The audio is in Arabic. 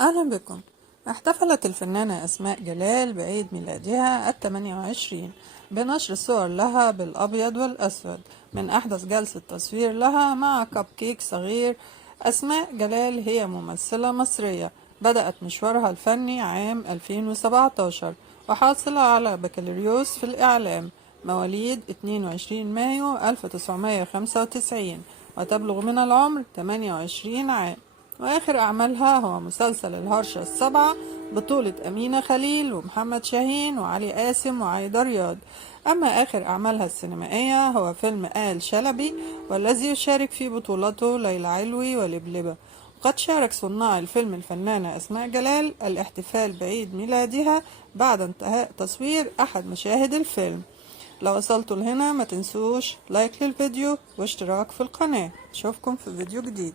أهلا بكم. احتفلت الفنانة أسماء جلال بعيد ميلادها 28 بنشر صور لها بالأبيض والأسود من أحدث جلسة تصوير لها مع كب كيك صغير. أسماء جلال هي ممثلة مصرية بدأت مشوارها الفني عام 2017 وحاصلة على بكالوريوس في الإعلام، مواليد 22 مايو 1995، وتبلغ من العمر 28 عام. وآخر أعمالها هو مسلسل الهرشة السبعة بطولة أمينة خليل ومحمد شاهين وعلي قاسم وعايدة رياض. أما آخر أعمالها السينمائية هو فيلم آل شلبي، والذي يشارك في بطولته ليلى علوي ولبلبة. وقد شارك صناع الفيلم الفنانة أسماء جلال الاحتفال بعيد ميلادها بعد انتهاء تصوير أحد مشاهد الفيلم. لو وصلتوا لهنا ما تنسوش لايك للفيديو واشتراك في القناة. اشوفكم في فيديو جديد.